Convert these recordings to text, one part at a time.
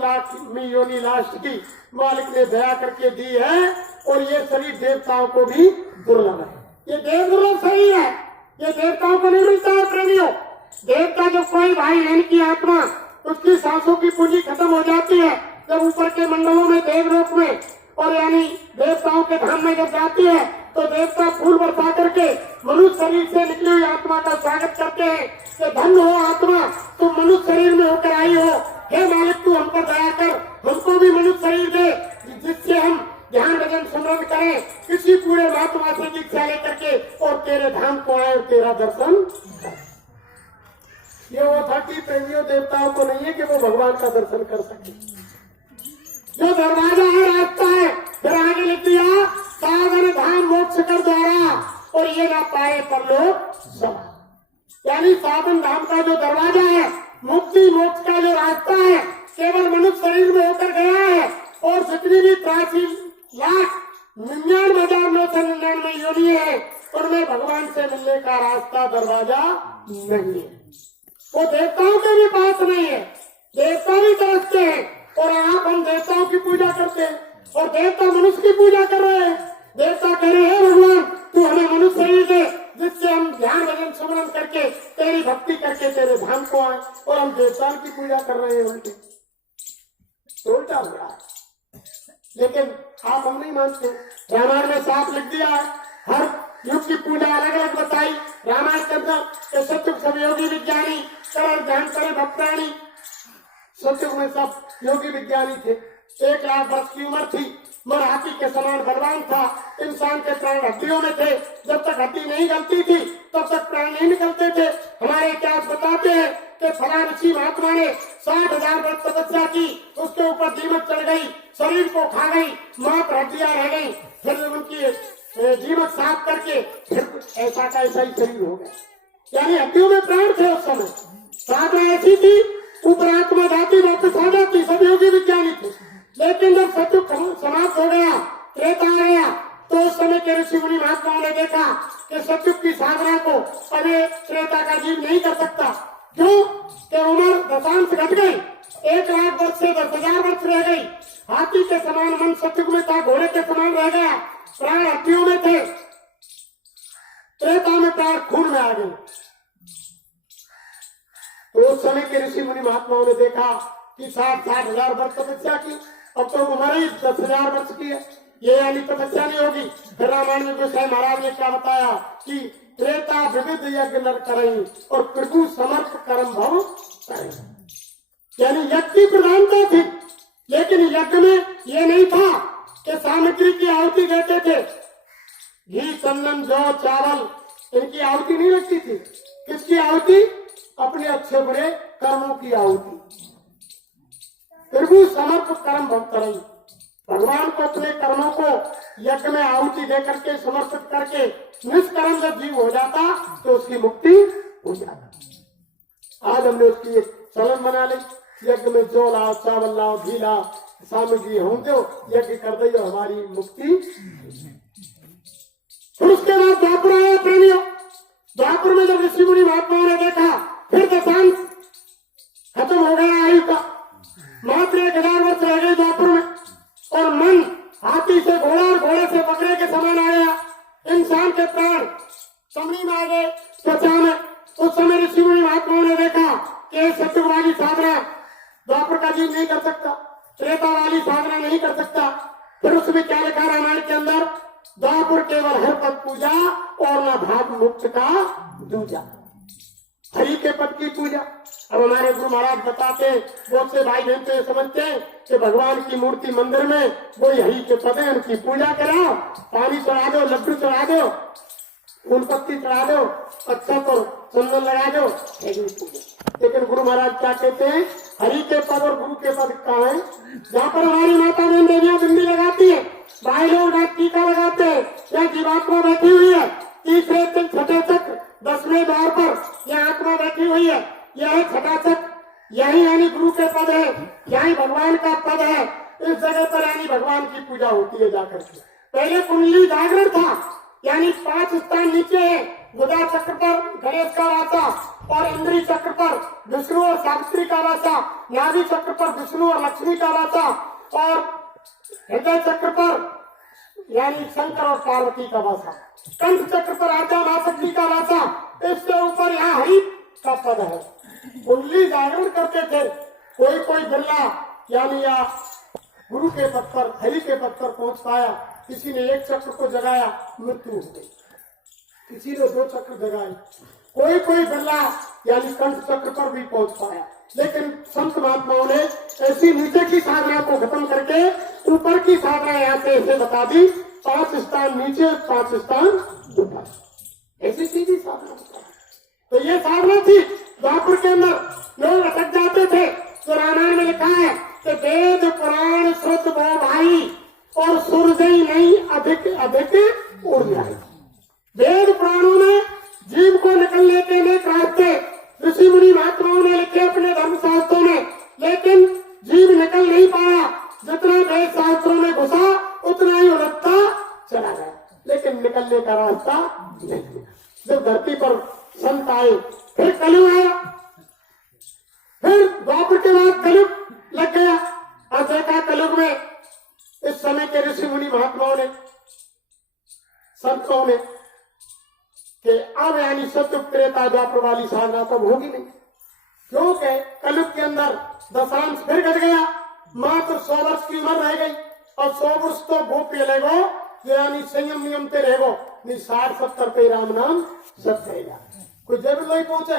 24,00,000 योनि लास्ट की मालिक ने दया करके दी है, और ये शरीर देवताओं को भी दुर्लभ है। ये देव दुर्लभ शरीर है, ये देवताओं को नहीं मिलता है प्रेमियों। देवता जो कोई भाई बहन की आत्मा उसकी सांसों की पूंजी खत्म हो जाती है, जब ऊपर के मंडलों में देवलोक में और यानी देवताओं के धाम में जब जाती है, तो देवता फूल बरसा करके मनुष्य शरीर से निकली हुई आत्मा का स्वागत करते हैं कि धन्य हो आत्मा, तुम मनुष्य शरीर में होकर आई हो, हे मालिक तू हम पर दया कर, हमको भी मनुष्य शरीर दे जिससे हम ध्यान भजन स्मरण करें, किसी पूरे महात्मा से दीक्षा लेकर के और तेरे धाम को आए और तेरा दर्शन करें। ये वो था कि प्रेमियों देवताओं को नहीं है कि वो भगवान का दर्शन कर सके। जो दरवाजा है, रास्ता है, फिर आगे लिख दिया साधन धाम मोक्ष कर द्वारा, और ये ना पाए पर लोग सब, यानी साधन धाम का जो दरवाजा है, मुक्ति मोक्ष का जो रास्ता है, केवल मनुष्य शरीर में होकर गया है, और जितनी भी 83,99,999 योनि है, उनमें भगवान से मिलने का रास्ता दरवाजा नहीं है। वो देवताओं के भी पास नहीं है, देवता भी तरसते हैं, और आप हम देवताओं की पूजा करते हैं, और देवता मनुष्य की पूजा कर रहे हैं। देवता कह रहे हैं भगवान तू हमें मनुष्य शरीर दे जिससे हम ध्यान भजन स्मरण करके तेरी भक्ति करके तेरे धाम को आए, और हम देवताओं की पूजा कर रहे हैं उल्टे, उल्टा हो रहा है। लेकिन आप हम नहीं मानते। रामायण में साफ लिख दिया है, हर युग की पूजा अलग अलग बताई। रामायण के अंदर सत्युग सब योगी विज्ञानी सरल ध्यान करे भक्तानी, सत्युग में सब योगी विज्ञानी थे। 1,00,000 वर्ष की उम्र थी, मर हाथी के समान बलवान था, इंसान के प्राण हड्डियों में थे, जब तक हड्डी नहीं गलती थी तब तक प्राण नहीं निकलते थे। हमारे इतिहास बताते हैं कि फला ऋषि महात्मा ने 60,000 वर्ष तपस्या की, उसके ऊपर दीमक चढ़ गई, शरीर को खा गई, मात्र हड्डियां रह गई, फिर उनकी दीमक साफ करके फिर ऐसा का ऐसा ही शरीर हो गया, यानी हड्डियों में प्राण थे उस समय। साधना ऐसी थी, ऊपर आत्मा जाती वापस आ जाती, सब योगी विज्ञानी थे। लेकिन जब सत्युग समाप्त हो गया, त्रेता आ गया, तो उस समय के ऋषि मुनि महात्माओं ने देखा कि सत्युग की साधना को अभी त्रेता का जीव नहीं कर सकता। क्यों? कि उम्र दशांश घट गई, 1,00,000 वर्ष से 10,000 वर्ष रह गई, हाथी के समान मन सत्युग में था, घोड़े के समान रह गया, प्राण हड्डियों में थे, त्रेता में प्राण खून में आ गए। तो उस समय के ऋषि मुनि महात्माओं ने देखा कि 60,000 वर्ष तपस्या की, अब तो उम्र ही 10,000 वर्ष की है, ये यानी तपस्या नहीं होगी। फिर रामायण में गोसाई महाराज ने क्या बताया कि त्रेता विविध यज्ञ नर करें और प्रभु समर्थ कर्म भव करें, यानी यज्ञ की प्रधानता थी। लेकिन यज्ञ में ये नहीं था कि सामग्री की आहुति देते थे, घी चंदन जौ चावल इनकी आहुति नहीं लगती थी। किसकी आहुति? अपने अच्छे बुरे कर्मों की आहुति। प्रभु समर्थ कर्म भव करें, भगवान को अपने कर्मों को यज्ञ में आहुति दे करके समर्पित करके निष्कर्म जब जीव हो जाता तो उसकी मुक्ति हो जाता। आज हमने उसकी एक चलन बना ली, यज्ञ में जो लाओ, चावल लाओ, घी लाओ, सामग्री हम जो यज्ञ कर दे जो हमारी मुक्ति। फिर उसके बाद द्वापर आया प्रेमियों। द्वापर में जब ऋषि मुनि महात्माओं ने देखा, फिर दशांश खत्म हो गया आयु का, मात्र 1,000 वर्ष रह गए द्वापर में, और मन हाथी से घोड़ा और घोड़े से बकरे के समान आ गया, इंसान के प्राण चमड़ी में आ गए, त्वचा में। उस समय ऋषि मुनि महात्माओं ने देखा कि सत्युग वाली साधना द्वापर का जीव नहीं कर सकता, त्रेता वाली साधना नहीं कर सकता। फिर उसमें क्या लिखा रामायण के अंदर? द्वापर केवल हर पद पूजा और न भाव मुक्त का दूजा, हरि के पद की पूजा। अब हमारे गुरु महाराज बताते हैं, बहुत से भाई बहन तो ये समझते हैं कि भगवान की मूर्ति मंदिर में वही हरि के पद है, उनकी पूजा कराओ, पानी चढ़ा दो, लड्डू चढ़ा दो, फूल पत्ती चढ़ा दो, अच्छा तो चंदन लगा दो, पूजा। लेकिन गुरु महाराज क्या कहते हैं? हरि के पद और गुरु के पद कहाँ है? जहाँ पर हमारी माता बहन देवियां बिंदी लगाती है, भाई लोग टीका लगाते हैं, या जीवात्मा बैठी हुई है, तीसरे दिन छठे तक 10वें द्वार पर यह आत्मा बैठी हुई है, यह छठा तक, यही यानी गुरु के पद है, यही भगवान का पद है। इस जगह पर यानी भगवान की पूजा होती है जाकर के। पहले कुंडली जागरण था, यानी 5 स्थान नीचे है, गुदा चक्र पर गणेश का वासा और इंद्री चक्र पर विष्णु और सावित्री का वासा, नाभि चक्र पर विष्णु और लक्ष्मी का वासा और हृदय चक्र पर यानी शंकर और पार्वती का वासा, कंठ चक्र पर आद्या मां शक्ति का वासा, इससे ऊपर यहाँ हरि का पद है। कुंडली जागरण करते थे, कोई कोई बिरला यानी या गुरु के पद पर हरि के पद पर पहुंच पाया, किसी ने एक चक्र को जगाया मृत्यु हो गई, किसी ने 2 चक्र जगाए, कोई कोई बिरला यानी कंठ चक्र पर भी पहुंच पाया। लेकिन संत महात्माओं ने ऐसी नीचे की साधना को खत्म करके ऊपर की साधना यहाँ से ऐसे बता दी, 5 स्थान नीचे 5 स्थान ऊपर, ऐसी सीधी साधना बता। तो ये साधना थी। द्वापर के अंदर लोग अटक जाते थे, तो रामायण में लिखा है कि वेद पुराण श्रुत वो भाई और सूरजई नहीं अधिक अधिक उड़ जाए। वेद पुराणों में जीव को निकलने के लिए कहते, ऋषि मुनि महात्माओं ने लिखे अपने धर्मशास्त्रों में, लेकिन जीव निकल नहीं पाया। जितना वेद शास्त्रों में घुसा उतना ही उलटता चला गया, लेकिन निकलने का रास्ता नहीं मिला। जब धरती पर संत आए, फिर कलयुग आया, फिर द्वापर के बाद कलयुग लग गया। और देखा कलयुग में इस समय के ऋषि मुनि महात्माओं ने, संतों ने कि अब यानी सत्य त्रेता द्वापर वाली साधना तब होगी नहीं, क्योंकि कलयुग के अंदर दशांश फिर घट गया, मात्र 100 वर्ष की उम्र रह गई और 100 वर्ष तो वो पेलेगो यानी संयम नियम पे रहेगो, नहीं 60-70 पे राम नाम सब करेगा। कोई जरूर नहीं पहुंचे,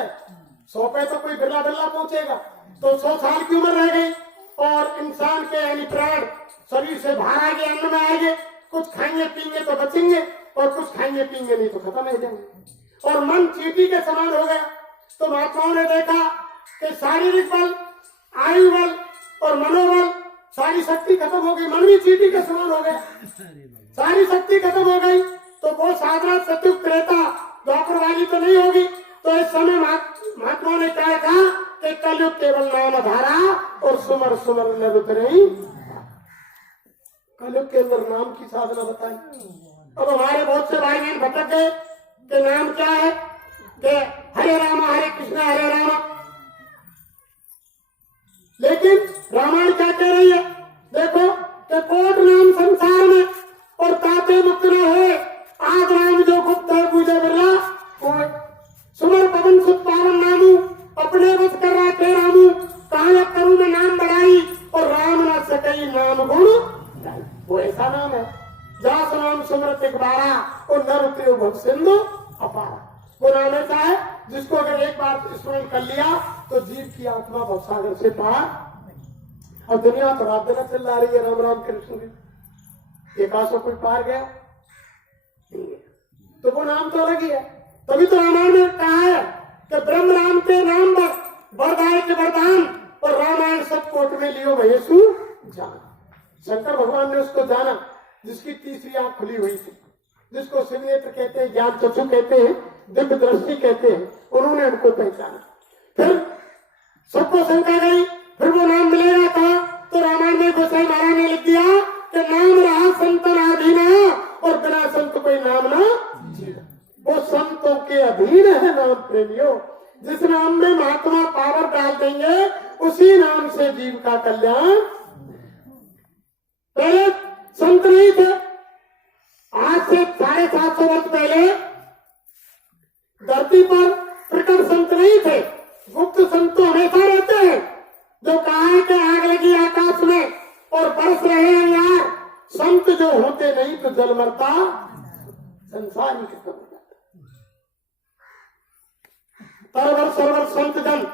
100 पे तो कोई बिरला बिरला पहुंचेगा। तो 100 साल की उम्र रह गई और इंसान के यानी प्राण शरीर से बाहर आगे अन्न में आएंगे, कुछ खाएंगे पीएंगे तो बचेंगे और कुछ खाएंगे पीएंगे नहीं तो खत्म हो जाएंगे। और मन चींटी के समान हो गया। तो महात्माओं ने देखा कि शारीरिक बल, आयु बल और मनोबल, सारी शक्ति खत्म हो गई, मन भी चींटी के समान हो गया, सारी शक्ति खत्म हो गई। तो वो साधना सत्युग त्रेता द्वापर वाली तो नहीं होगी। तो इस समय महात्माओं ने क्या कहा कि कलयुग केवल नाम धारा और सुमर सुमर न रुतरई। कलयुग के अंदर नाम की साधना बताई। अब हमारे बहुत से भाई बहन भटक गए कि नाम क्या है, कि हरे रामा हरे कृष्णा हरे रामा। लेकिन रामायण क्या कह रही है, देखो कि कोट नाम संसार में और ताते मुक्त न होए, आज राम जो गुप्त है पूजे बिरला होए। सुमर पवन सुत पावन नामू, अपने बस कर रहा थे रामू, कहा करूं मैं नाम बढ़ाई और राम न सकई नाम गुण। वो ऐसा नाम है जास नाम सुमरत एक बारा और नर उतरे भव सिंधु अपारा। वो नाम ऐसा है जिसको अगर एक बार स्मरण कर लिया तो जीव की आत्मा भवसागर से पार। और दुनिया तो रात दिन चल रही है राम राम कृष्ण की, एक आसो कोई पार गया तो वो नाम तो अलग ही है। तभी तो रामायण में कहा है कि ब्रह्म राम के नाम पर वरदाय के वरदान और रामायण सब कोट में लियो महेशु जान। शंकर भगवान ने उसको जाना जिसकी तीसरी आंख खुली हुई थी, जिसको शिवनेत्र कहते हैं, ज्ञान चक्षु कहते हैं, दिव्य दृष्टि कहते हैं, उन्होंने उनको पहचाना। फिर सबको शंका गई, फिर वो नाम मिलेगा था। तो रामायण में गोसाई महाराज ने लिख दिया कि नाम रहा संतन अधीना और बिना संत कोई नाम ना जीना। वो संतों के अधीन है नाम प्रेमियों। जिस नाम में महात्मा पावर डाल देंगे उसी नाम से जीव का कल्याण। पहले संत नहीं थे, आज से 750 वर्ष पहले धरती पर प्रकट संत नहीं थे, गुप्त संत तो हमेशा रहते हैं। जो कहा है कि आग लगी आकाश में और बरस रहे हैं यार, संत जो होते नहीं तो जल मरता, संसार ही खत्म हो जाता। परवर सरवर संत जन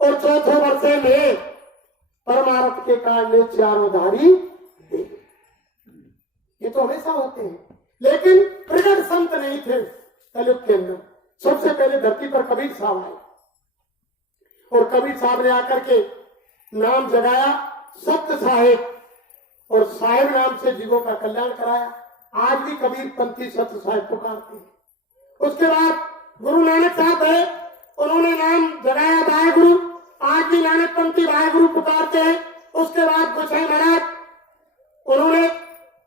और चौथे वर्षे में परमार्थ के कारण चारों धारी। ये तो हमेशा होते हैं, लेकिन प्रगट संत नहीं थे कलयुग के अंदर। सबसे पहले धरती पर कबीर साहब आए और कबीर साहब ने आकर के नाम जगाया सत्य साहेब, और साहेब नाम से जीवों का कल्याण कराया। आज भी कबीर पंथी सत्य साहेब पुकारते हैं। उसके बाद गुरु नानक साहब है, उन्होंने नाम जगाया भाई गुरु, आज भी नानक पंथी भाई गुरु पुकारते हैं। उसके बाद गोसाई महाराज, उन्होंने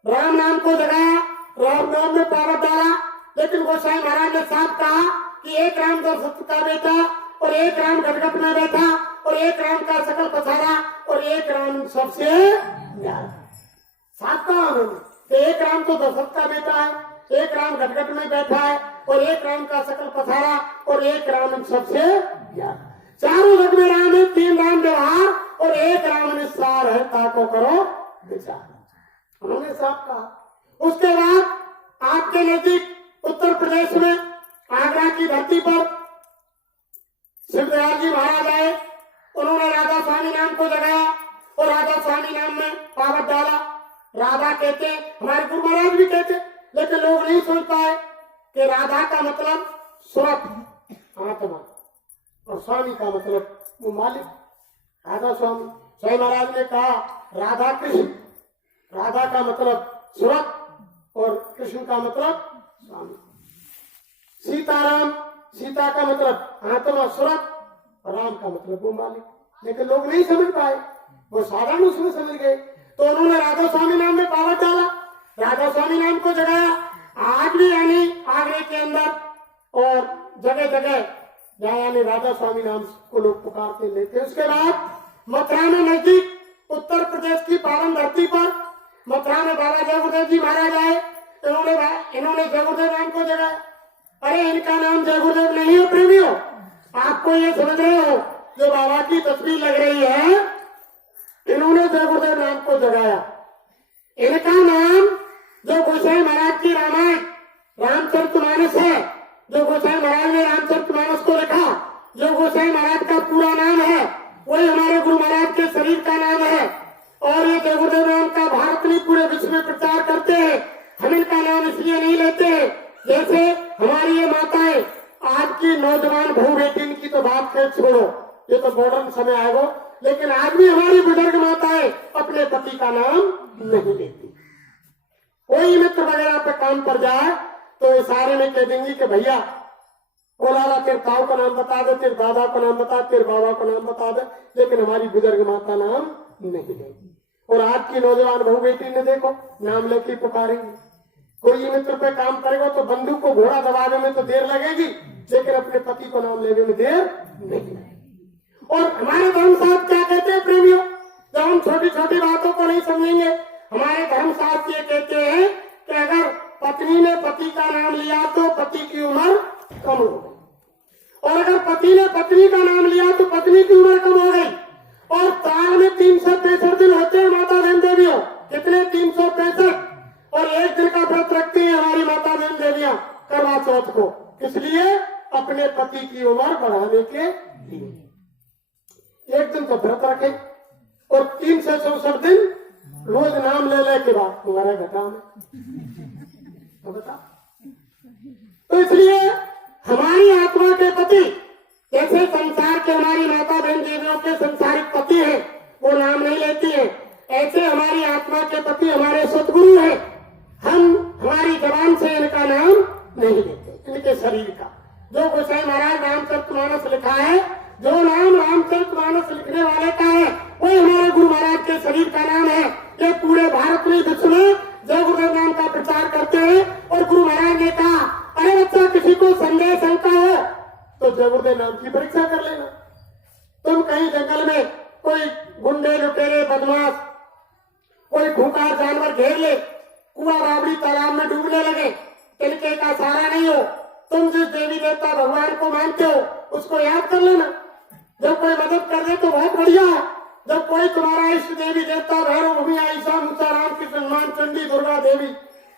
राम नाम को जगाया, राम नाम में पावर डाला। लेकिन गोसाई महाराज ने साफ कहा कि एक राम दशरथ का बेटा और एक राम गटगट में बैठा और एक राम का सकल पसारा और एक राम सबसे ज्यादा। साफ कहा उन्होंने कि एक राम तो दशरथ का बेटा है, एक राम गटगट में बैठा है और एक राम का सकल पसारा और एक राम सबसे ज्यादा। चारों जग में राम है, तीन राम व्यवहार और एक राम निस्सार है, ताको करो विचार। उन्होंने साफ कहा। उसके बाद आपके नजदीक उत्तर प्रदेश में आगरा की धरती पर शिवदयाल जी महाराज आए। उन्होंने राधा स्वामी नाम को जगाया और राधा स्वामी नाम में पावत डाला। राधा कहते, हमारे गुरु महाराज भी कहते, लेकिन लोग नहीं समझ पाए कि राधा का मतलब सुरत आत्मा और स्वामी का मतलब वो मालिक राधा स्वामी। स्वामी महाराज ने कहा राधा कृष्ण, राधा का मतलब सुरत और कृष्ण का मतलब स्वामी। सीताराम, सीता का मतलब आत्मा सुरत और राम का मतलब वो मालिक। लेकिन लोग नहीं समझ पाए, वो साधारण उसमें समझ गए। तो उन्होंने राधा स्वामी नाम में पावत डाला, राधा स्वामी नाम को जगाया। आज भी यानी आगरे के अंदर और जगह जगह जहाँ यानी राधा स्वामी नाम को लोग पुकारते लेते। उसके बाद मथुरा में नजदीक उत्तर प्रदेश की पावन धरती पर मथुरा में बाबा जय गुरुदेव जी महाराज आए। इन्होंने जय गुरुदेव नाम को जगाया। अरे इनका नाम जय गुरुदेव नहीं है प्रेमियों, आपको ये समझ रहे हो जो बाबा की तस्वीर लग रही है, इन्होंने जय गुरुदेव नाम को जगाया। इनका नाम जो गोसाई महाराज की रामायण रामचरितमानस है, जो गोसाई महाराज ने रामचरितमानस को लिखा, जो गोसाई महाराज का पूरा नाम है वही हमारे गुरु महाराज के शरीर का नाम है। और ये जय गुरुदेव नाम का भारत में पूरे विश्व में प्रचार करते हैं। हम इनका नाम इसलिए नहीं लेते जैसे हमारी ये माताएं, आज की नौजवान बहू बेटी की तो बात कर छोड़ो, ये तो मॉडर्न समय आएगा, लेकिन आज भी हमारी बुजुर्ग माताएं अपने पति का नाम नहीं लेती। कोई मित्र वगैरह पे काम पर जाए तो इशारे में कह देंगी कि भैया बोला तेरे ताऊ का नाम बता दे, तेरे दादा का नाम बता, तेरे बाबा का नाम बता दे, लेकिन हमारी बुजुर्ग माता नाम नहीं लेगी। और आज की नौजवान बहू बेटी ने देखो नाम लेके पुकारेंगे। कोई मित्र पे काम करेगा तो बंदूक को घोड़ा दबाने में तो देर लगेगी, लेकिन अपने पति को नाम लेने में देर नहीं लगेगी। और हमारे धर्मशास्त्र क्या कहते हैं प्रेमियों, जब हम छोटी छोटी बातों को नहीं समझेंगे, हमारे धर्मशास्त्र ये कहते हैं कि अगर पत्नी ने पति का नाम लिया तो पति की उम्र कम हो गई, और अगर पति ने पत्नी का नाम लिया तो पत्नी की उम्र कम हो गई। और साल में 365 दिन होते हैं माता बहन देवियों, कितने 365, और एक दिन का व्रत रखती है हमारी माता बहन देवियां करवा चौथ को, इसलिए अपने पति की उम्र बढ़ाने के लिए एक दिन तो व्रत रखे और 364 दिन रोज नाम ले के बाद तुम्हारे घटा में तो बता। तो इसलिए हमारी आत्मा के पति जैसे संसार के हमारी माता बहन देवियों के संसारिक पति हैं, वो नाम नहीं लेती है, ऐसे हमारी आत्मा के पति हमारे सतगुरु हैं। हम हमारी जबान से इनका नाम नहीं लेते, इनके शरीर का। जो गोसाई महाराज रामचरितमानस लिखा है, जो नाम रामचरितमानस लिखने वाले का है, वही हमारे गुरु महाराज के शरीर का नाम है। ये पूरे भारत में विश्व में जय गुरुदेव नाम का प्रचार करते हैं। और गुरु महाराज ने कहा, अरे बच्चा किसी को संदेह शंका हो तो जय गुरुदेव नाम की परीक्षा कर लेना। तुम कहीं जंगल में कोई गुंडे लुटेरे बदमाश कोई खूंखार जानवर घेर ले, कुआं बावड़ी तालाब में डूबने लगे, तिनके का सहारा नहीं हो, तुम जिस देवी देवता भगवान को मानते हो उसको याद कर लेना। जब कोई मदद कर दे तो बहुत बढ़िया है। जब कोई तुम्हारा इष्ट देवी देवता भैरव भूमि ईसा मूसा राम कृष्ण हनुमान चंडी दुर्गा देवी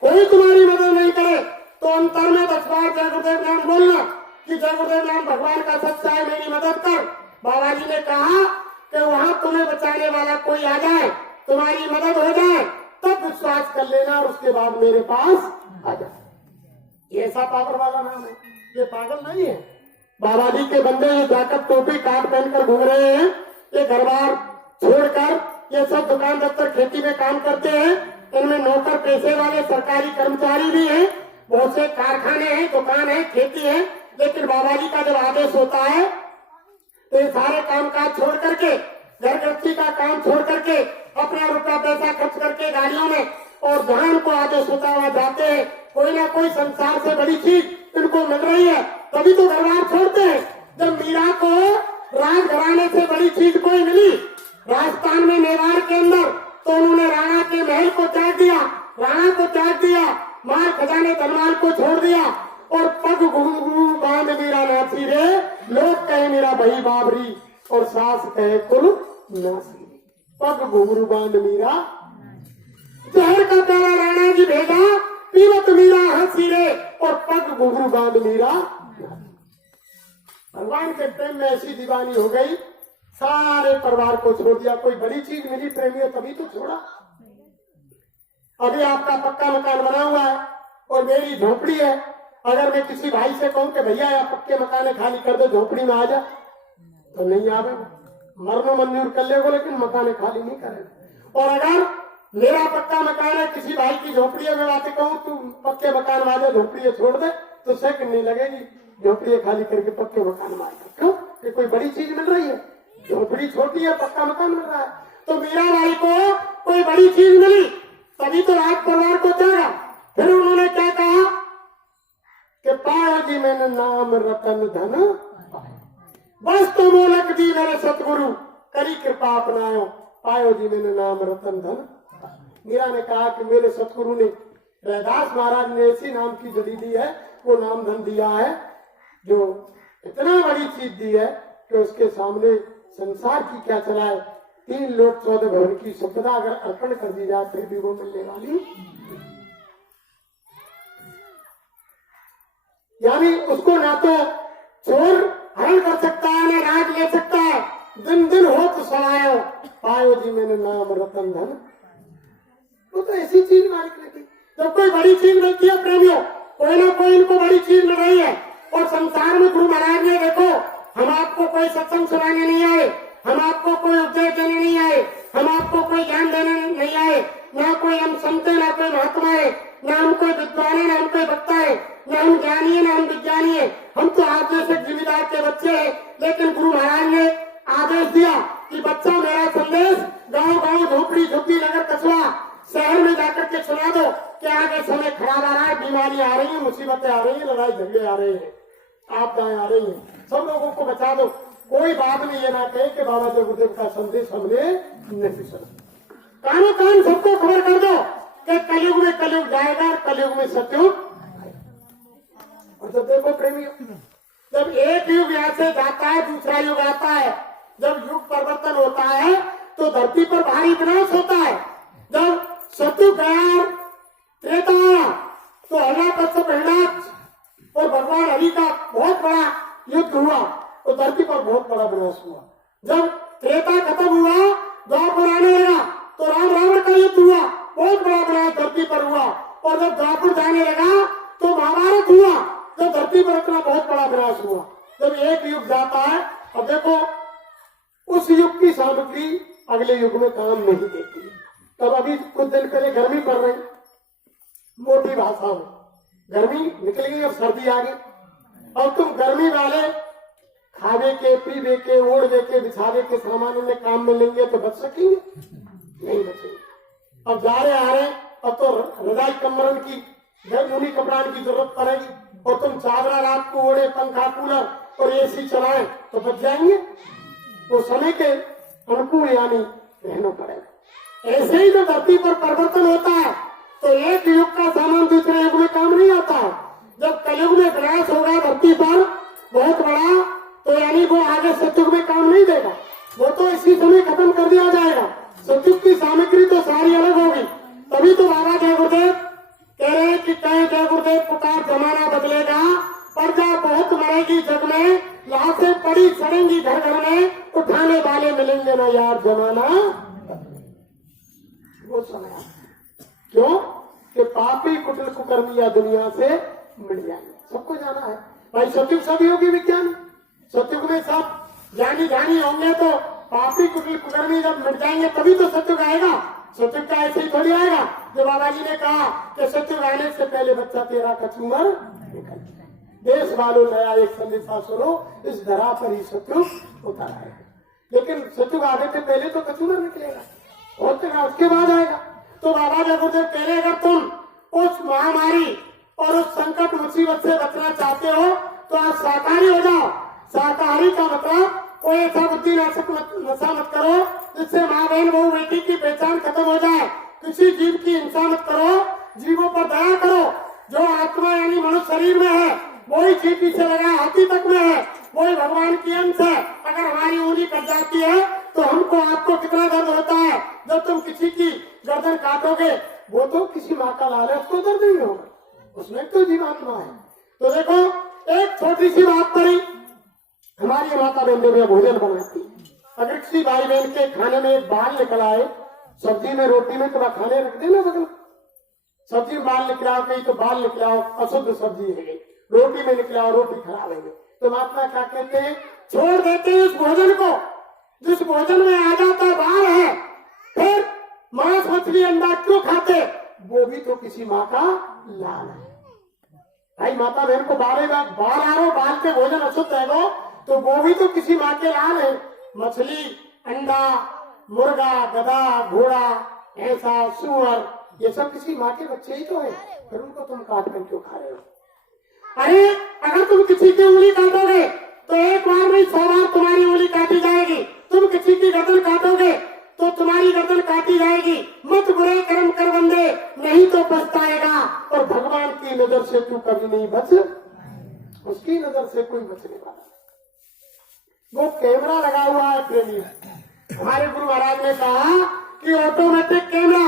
कोई तुम्हारी मदद नहीं करे तो अंतर में 10 बार जय गुरुदेव नाम बोलना कि जय गुरुदेव नाम भगवान का सच्चा है, मेरी मदद कर। बाबा जी ने कहा कि वहां तुम्हें बचाने वाला कोई आ जाए, तुम्हारी मदद हो जाए, तब विश्वास कर लेना और उसके बाद मेरे पास आ जाए। ये ऐसा पावर वाला नाम है, ये पागल नहीं है। बाबा जी के बंदे ये जैकेट टोपी काट पहनकर घूम रहे हैं, ये घर बार छोड़कर ये सब दुकान दफ्तर खेती में काम करते हैं। इनमें नौकर पेशे वाले सरकारी कर्मचारी भी हैं, बहुत से कारखाने हैं, दुकान है, खेती है। लेकिन बाबा जी का जब आदेश होता है तो ये सारे काम काज छोड़ करके, घर गृहस्थी का काम छोड़ करके, अपना रुपया पैसा खर्च करके गाड़ियों में और जहां को आदेश होता हुआ जाते हैं। कोई ना कोई संसार से बड़ी चीज इनको मिल रही है तभी तो घर बार छोड़ते हैं। जब मीरा को राजघराने से बड़ी चीज कोई मिली राजस्थान में मेवाड़ के अंदर, तो उन्होंने राणा के महल को त्याग दिया, राणा को त्याग दिया, माल खजाने धनवान को छोड़ दिया और पग घुंघरू बांध मीरा नाची रे, लोग कहे मेरा भाई बाबरी और सास कहे कुल नासी। पग घुंघरू बांध मीरा, जहर का प्याला राणा जी भेजा, पीवत मीरा हंसी रे और पग घुंघरू बांध मीरा। भगवान के प्रेम में ऐसी दीवानी हो गई, सारे परिवार को छोड़ दिया। कोई बड़ी चीज मिली प्रेमियों तभी तो छोड़ा। अभी आपका पक्का मकान बना हुआ है और मेरी झोपड़ी है, अगर मैं किसी भाई से कहूं कि भैया या पक्के मकान खाली कर दो झोपड़ी में आ जा, तो नहीं आवे, मरनो मंजूर कर लेगो लेकिन मकान खाली नहीं करेगा। और अगर मेरा पक्का मकान है, किसी भाई की झोपड़ी में आके कहूं तू पक्के मकान में आ जा, झोपड़ी छोड़ दे, तो सेकंड नहीं लगेगी, झोपड़ी खाली करके पक्के मकान में आ जा। क्यों? कि कोई बड़ी चीज मिल रही है, झोपड़ी छोटी है, पक्का मकान मिल रहा है। तो मीरा बाई को कोई बड़ी चीज मिली तभी तो राज परिवार को त्यागा। फिर उन्होंने क्या कहा कि पायो जी मैंने नाम रतन धन, बस तो मोलक दी मेरे सतगुरु, करी कृपा अपनायो, पायो जी मैंने नाम रतन धन। मीरा ने कहा कि मेरे सतगुरु ने, रैदास महाराज ने ऐसी नाम की जड़ी दी है, वो नाम धन दिया है जो इतना बड़ी चीज दी है कि उसके सामने संसार की क्या चलाए। 3 लोक 14 भवन की संपदा अगर अर्पण कर दी जाए फिर भी वो मिलने वाली, यानी उसको ना तो चोर हरण कर सकता है ना राज ले सकता है। दिन दिन हो तो सवायो, पायो जी मैंने नाम रतन धन। वो तो ऐसी चीज मालिक ने दी। जब कोई बड़ी चीज मिलती है प्रेमियों, कोई ना कोई इनको बड़ी चीज मिल रही है। और संसार में गुरु महाराज ने देखो, हम आपको कोई सत्संग सुनाने नहीं आए, हम आपको कोई उपदेश देने नहीं आए, हम आपको कोई ज्ञान देने नहीं आए, ना कोई हम संत है, ना कोई महात्मा है, ना हम कोई विद्वान है, ना हम कोई वक्ता है, ना हम ज्ञानी है, ना हम विज्ञानी है। हम तो आप जैसे जिम्मेदार के बच्चे हैं। लेकिन गुरु महाराज ने आदेश दिया कि बच्चा मेरा संदेश गांव गांव झोपड़ी झुग्गी नगर कस्बा शहर में जाकर के सुना दो कि आगे समय खराब आ रहा है, बीमारी आ रही है, मुसीबतें आ रही है, लड़ाई झगड़े आ रहे हैं, आपदाएं आ रही हैं, सब लोगों को बचा दो। कोई बाद में ये ना कहे कि बाबा जय गुरुदेव का संदेश हमने नहीं सुना। कानों कान सबको खबर कर दो कि कलयुग में कलयुग जाएगा, कलयुग में सतयुग। और जब देखो प्रेमियों, जब एक युग यहाँ से जाता है दूसरा युग आता है, जब युग परिवर्तन होता है तो धरती पर भारी विनाश होता है। जब सतयुग गया, त्रेता आया, तो हिरण्याकश्यप हिरण्याक्ष और भगवान हरि का बहुत बड़ा युद्ध हुआ, तो धरती पर बहुत बड़ा विनाश हुआ। जब त्रेता खत्म हुआ, द्वापर आने लगा, तो राम रावण का युद्ध हुआ, बहुत बड़ा विनाश धरती पर हुआ। और जब द्वापर जाने लगा तो महाभारत हुआ, तो धरती पर इतना बहुत बड़ा विनाश हुआ। जब एक युग जाता है, अब देखो उस युग की सामग्री अगले युग में काम नहीं देती। तब अभी कुछ दिन पहले गर्मी पड़ रही, मोटी भाषा में गर्मी निकल गई और सर्दी आ गई। और तुम गर्मी वाले खावे के, पीवे के, ओढ़वे के, बिछावे के सामान में काम में लेंगे तो बच सकेंगे? नहीं बचेंगे। अब जा रहे आ रहे, अब तो रजाई कमरन की ऊनी कपड़ान की जरूरत पड़ेगी, और तुम चादरा रात को ओढ़े, पंखा कूलर और एसी चलाएं तो बच जाएंगे। वो समय के अनुकूल यानी रहना पड़ेगा। ऐसे ही जो धरती पर परिवर्तन होता है तो एक युग का सामान दूसरे युग में काम नहीं आता है। जब कलयुग में विनाश होगा धरती पर बहुत बड़ा, तो यानी वो आगे सतयुग में काम नहीं देगा, वो तो इसी समय खत्म कर दिया जाएगा। सतयुग की सामग्री तो सारी अलग होगी। तभी तो बाबा जय गुरुदेव कह रहे हैं कि कहे जय गुरुदेव पुकार, जमाना बदलेगा, प्रजा बहुत मरेगी जग में, लाशें पड़ी सड़ेंगी घर घर में, उठाने वाले मिलेंगे ना यार, जमाना वो समय। क्यों? कि पापी कुटिल कुकर्मिया दुनिया से मिट जाएंगे। सबको जाना है भाई, सतयुग सभी होगी विज्ञान, सतयुग में सब ज्ञानी ध्यानी होंगे, तो पापी कुटिल कुकर्मी जब मिट जाएंगे तभी तो सतयुग आएगा। सतयुग का ऐसे ही थोड़ी आएगा। जो बाबा जी ने कहा कि सतयुग आने से पहले बच्चा तेरा कचूमर निकल। देश वालों नया एक संदेशा सुनो, इस धरा पर ही सतयुग उतर आएगा। लेकिन सतयुग आने से पहले तो कचूमर निकलेगा, और उसके बाद आएगा। तो बाबा जय गुरुदेव कह रहे, अगर तुम उस महामारी और उस मुसीबत से बचना चाहते हो तो आप शाकाहारी हो जाओ। शाकाहारी का मतलब कोई ऐसा बुद्धि नशा मत करो जिससे माँ बहन बहू बेटी की पहचान खत्म हो जाए। किसी जीव की हिंसा मत करो, जीवों पर दया करो। जो आत्मा यानी मनुष्य शरीर में है वही जीव पीछे लगा हाथी तक में है, वही भगवान की अंश है। अगर हमारी उंगली कट जाती है तो हमको आपको कितना दर्द होता है। जब तुम किसी की गर्दन काटोगे वो तो किसी माँ का लाल है, उसको दर्द नहीं होगा, उसमें तो जीवात्मा है। तो देखो एक छोटी सी बात पर ही हमारी माता बहन देवियां भोजन बनाती। अगर किसी भाई बहन के खाने में एक बाल निकल आए, सब्जी में रोटी में तो खाने रख देना बगल, सब्जी में बाल निकलाओ कहीं तो बाल निकलाओ अशुद्ध सब्जी है गई, रोटी में निकलाओ रोटी खराब है गई। तो महात्मा क्या कहते हैं, छोड़ देते हैं उस भोजन को जिस भोजन में आ जाता बाल है। फिर मांस मछली अंडा क्यों खाते, वो भी तो किसी माँ का लाल है। भाई माता बहन को बाल आ रहा बाल के भोजन अशुद्ध है वो तो वो भी तो किसी माँ के लाल है। मछली अंडा मुर्गा गधा घोड़ा ऐसा सुअर ये सब किसी माँ के बच्चे ही तो है, फिर उनको तुम काट कर क्यों खा रहे हो। अरे अगर तुम किसी की उंगली काटोगे तो एक बार नहीं 100 बार तुम्हारी उंगली काटी जाएगी। तुम किसी की गर्दन काटोगे तो तुम्हारी गर्दन काटी जाएगी। मत बुरे कर्म कर बंदे नहीं तो पछताएगा। और भगवान की नजर से तू कभी नहीं बच, उसकी नजर से कोई बचने वाला। वो कैमरा लगा हुआ है प्रेमी। हमारे गुरु महाराज ने कहा कि ऑटोमेटिक कैमरा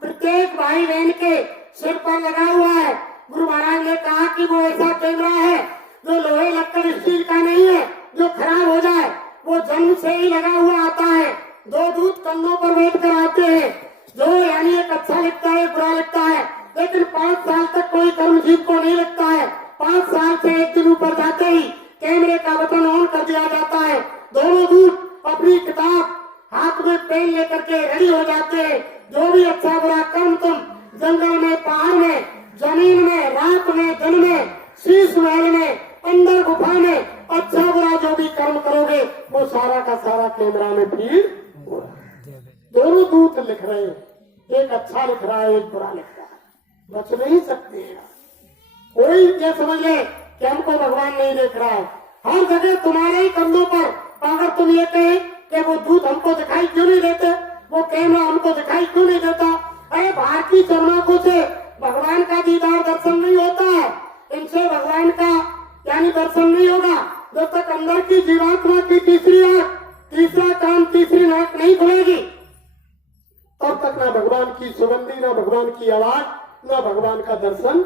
प्रत्येक भाई बहन के सिर पर लगा हुआ है। गुरु महाराज ने कहा कि वो ऐसा कैमरा है जो लोहे लक्कड़ स्टील का नहीं है जो खराब हो जाए, वो जन्म से ही लगा हुआ आता है। 2 दूत कंधों पर बैठ कर आते हैं, जो यानी एक अच्छा लगता है बुरा लगता है, लेकिन 5 साल तक कोई कर्मजीव को नहीं लगता है। 5 साल से एक दिन ऊपर जाते ही कैमरे का बटन ऑन कर दिया जाता है। दोनों दूत अपनी किताब हाथ में पेन लेकर के रेडी हो जाते हैं। जो भी अच्छा बुरा कर्म तुम जंगल में पहाड़ में जमीन में रात में दिन में शीश महल में अंदर गुफा में अच्छा बुरा जो भी कर्म करोगे वो सारा का सारा कैमरा में फीड हो रहा है। दोनों दूत लिख रहे हैं, एक अच्छा लिख रहा है एक बुरा लिख रहा है, बच नहीं सकते हैं। कोई ये समझ ले कि हमको भगवान नहीं देख रहा है। हर जगह तुम्हारे ही कंधों पर अगर तुम ये कहे कि वो दूत हमको दिखाई क्यों नहीं देते, वो कैमरा हमको दिखाई क्यों नहीं देता। अरे बाहर की चरणाकों से भगवान का दीदार दर्शन नहीं होता है, इनसे भगवान का यानी दर्शन नहीं होगा जब तक अंदर की जीवात्मा की तीसरी आंख तीसरा कान तीसरी नाक नहीं खुलेगी। तब तक ना भगवान की सुगंधी ना भगवान की आवाज ना भगवान का दर्शन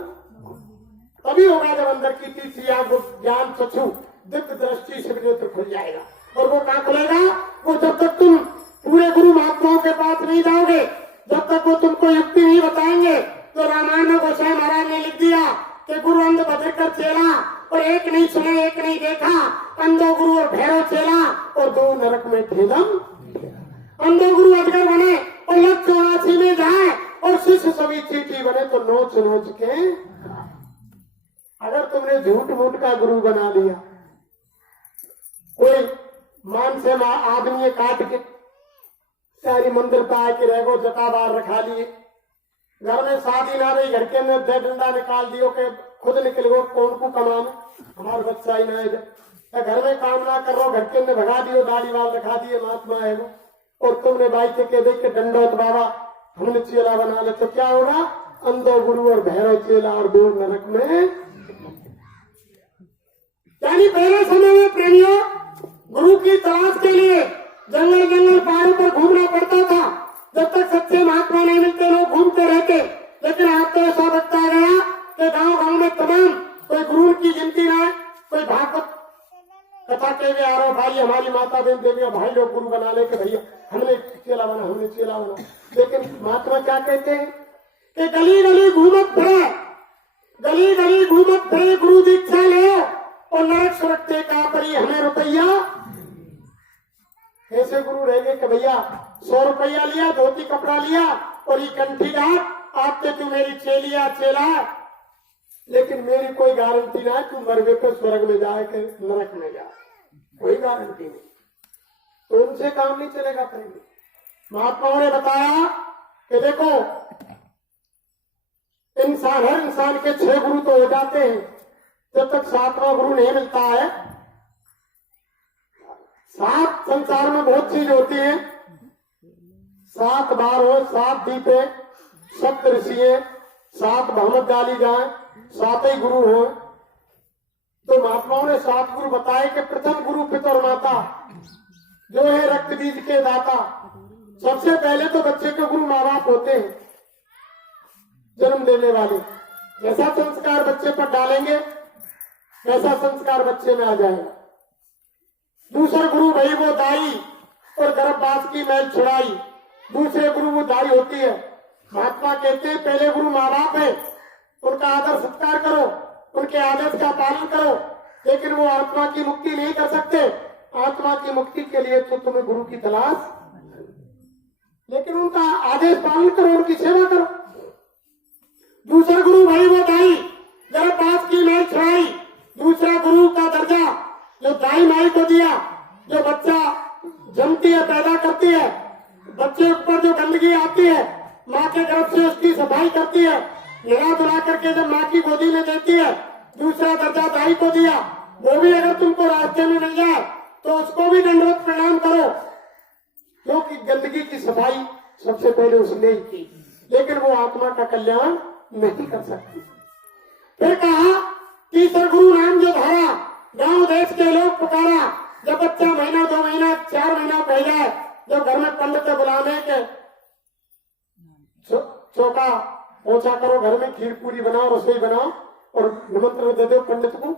तभी होगा जब अंदर की तीसरी आंख ज्ञान चक्षु दिव्य दृष्टि से नेत्र खुल जाएगा। और वो कहाँ खुलेगा, वो जब तक तुम पूरे गुरु महात्माओं के पास नहीं जाओगे, जब तक वो तुमको युक्ति नहीं बताएंगे। तो रामायण में गोसाई महाराज ने लिख दिया कि गुरु अंध बदल कर चेला और एक नहीं सुने एक नहीं देखा, अंधो गुरु और भैरव चेला और 2 नरक में ठेलम। अंधो गुरु अजगर बने और 184 में जाए और शिष्य सभी चीटी बने तो नोच नोच के। अगर तुमने झूठ मूठ का गुरु बना लिया, कोई मान से आदमी काट के सारी मंदिर पे आके रहो जटा बार रखा लिए, घर में शादी ना रही घर के अंदर 10 डंडा निकाल दियो के खुद निकल गो कौन को कमाने हमारा बच्चा ही ना है। घर में काम ना कर रहा घर के अंदर भगा दियो दाढ़ी वाल रखा दिए महात्मा है वो, और तुमने बाई के देख के दंडोत बाबा हमने चेला बना ले तो क्या होगा, अंधो गुरु और भैरव चेला और 2 नरक में। यानी पहले समय में प्रेमियों गुरु की तलाश के लिए जंगल जंगल पहाड़ों पर घूमना पड़ता था। जब तक सच्चे महात्मा नहीं मिलते लोग घूमते रहते, लेकिन आज तो ऐसा लगता गया कि गांव गांव में तमाम कोई गुरु की गिनती ना है, कोई भागवत कथा के भी आ रहा भाई हमारी माता बहन देवियां भाई लोग गुरु बना ले के भैया हमने चेला बना हमने चेला बना। लेकिन महात्मा क्या कहते हैं कि गली गली घूमत फिरे, गली गली घूमत फिरे गुरु दीक्षा ले और नरक सुरक्षे का परी हमें रुपया। ऐसे गुरु रहेंगे कि भैया 100 रुपया लिया धोती कपड़ा लिया और ये कंठी घाट आपके तू मेरी चेलिया चेला, लेकिन मेरी कोई गारंटी ना है तू मरवे पे स्वर्ग में जाए कि नरक में जाए, कोई गारंटी नहीं। तो उनसे काम नहीं चलेगा। पहले महात्माओं ने बताया कि देखो इंसान हर इंसान के 6 गुरु तो हो जाते हैं, जब तक सातवां गुरु नहीं मिलता है, सात संसार में बहुत चीज होती है, 7 बार हो, 7 दीपे, 7 ऋषि, 7 बहुमत डाली जाए, 7 ही गुरु हो। तो महात्माओं ने 7 गुरु बताए कि प्रथम गुरु पिता और माता जो है रक्त बीज के दाता। सबसे पहले तो बच्चे के गुरु माँ बाप होते हैं, जन्म देने वाले। जैसा संस्कार बच्चे पर डालेंगे वैसा संस्कार बच्चे में आ जाएगा। दूसरा गुरु भाई वो दाई और गर्भवास की मैल छुड़ाई, दूसरे गुरु वो दाई होती है। महात्मा कहते हैं पहले गुरु माँ बाप है, उनका आदर सत्कार करो, उनके आदेश का पालन करो, लेकिन वो आत्मा की मुक्ति नहीं कर सकते। आत्मा की मुक्ति के लिए तो तुम्हें गुरु की तलाश, लेकिन उनका आदेश पालन करो, उनकी सेवा करो। दूसरा गुरु भाई वो दाई, गर्भवास की मैल छुड़ाई, दूसरा गुरु का दर्जा जो दाई माई को दिया, जो बच्चा जमती है, पैदा करती है, बच्चे ऊपर जो गंदगी आती है, माँ के गर्भ से उसकी सफाई करती है, नहा धुला करके जब माँ की गोदी में देती है, दूसरा दर्जा दाई को दिया। वो भी अगर तुमको रास्ते में मिल जाए तो उसको भी दंडवत प्रणाम करो, क्योंकि गंदगी की सफाई सबसे पहले उसने ही की, लेकिन वो आत्मा का कल्याण नहीं कर सकती। फिर कहा तीसरा गुरु नाम जो धारा, गांव देश के लोग पुकारा, जब बच्चा महीना 2 महीना 4 महीना पह जाए, जब घर में पंडित बुलाने के चौका पोछा करो, घर में खीर पूरी बनाओ, रसोई बनाओ और निमंत्रण दे दो पंडित को,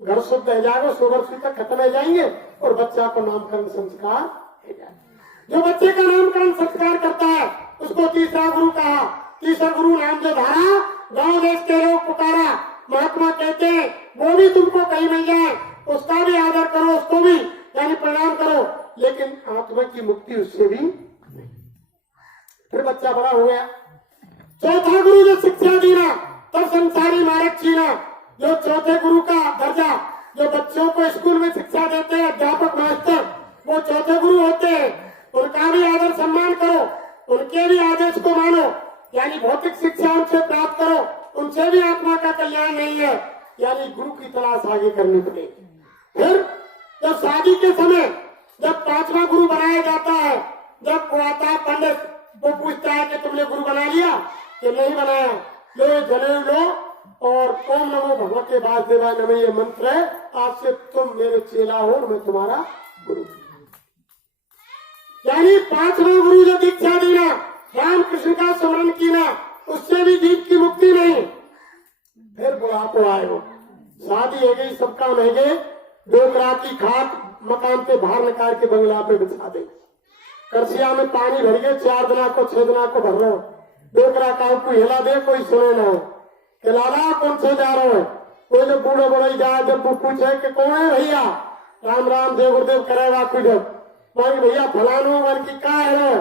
घर शुद्ध हो जाएगा, सुबह तक खत्म हो जाएंगे और बच्चा को नामकरण संस्कार हो जाएगा। जो बच्चे का नामकरण संस्कार करता है उसको तीसरा गुरु कहा। तीसरा गुरु नाम जो धारा, गांव देश के लोग पुकारा। महात्मा कहते हैं वो भी तुमको कहीं मिल जाए, उसका भी आदर करो, उसको भी यानी प्रणाम करो, लेकिन आत्मा की मुक्ति उससे भी। फिर बच्चा बड़ा हो गया। चौथा गुरु जो शिक्षा देना, तब संसारी मार्ग छीना। जो चौथे गुरु का दर्जा, जो बच्चों को स्कूल में शिक्षा देते हैं अध्यापक मास्टर, वो चौथे गुरु होते हैं। उनका भी आदर सम्मान करो, उनके भी आदेश को मानो, यानी भौतिक शिक्षा उनसे प्राप्त करो, उनसे भी आत्मा का कल्याण नहीं है, यानी गुरु की तलाश आगे करनी पड़ेगी। फिर जब शादी के समय जब 5वां गुरु बनाया जाता है, जब वो आता है पंडित, वो पूछता है कि तुमने गुरु बना लिया कि नहीं बनाया, लो जनेऊ लो और ओम नमो भगवते वासुदेवाय नमः ये मंत्र है, आज से तुम मेरे चेला हो और मैं तुम्हारा गुरु। यानी 5वां गुरु जो दीक्षा देना, राम कृष्ण का स्मरण कीना, उससे भी जीव की मुक्ति नहीं। फिर बुढ़ापो आएगा, शादी हो गई, सब काम है गए, 2 करा की खाट मकान पे बाहर निकाल के बंगला पे बिछा दे, करसिया में पानी भर गए, 4 दिना को 6 दिना को भर रहे हो, 2 करा का कोई हिला दे, कोई सुने ना हो कि लाला कौन से जा रहे हो। कोई जब बूढ़े बड़े जाए, जब वो पूछे कि कौन है भैया, राम राम देव गुरुदेव करेगा कुछ, बोले भैया फलानो वन की का है,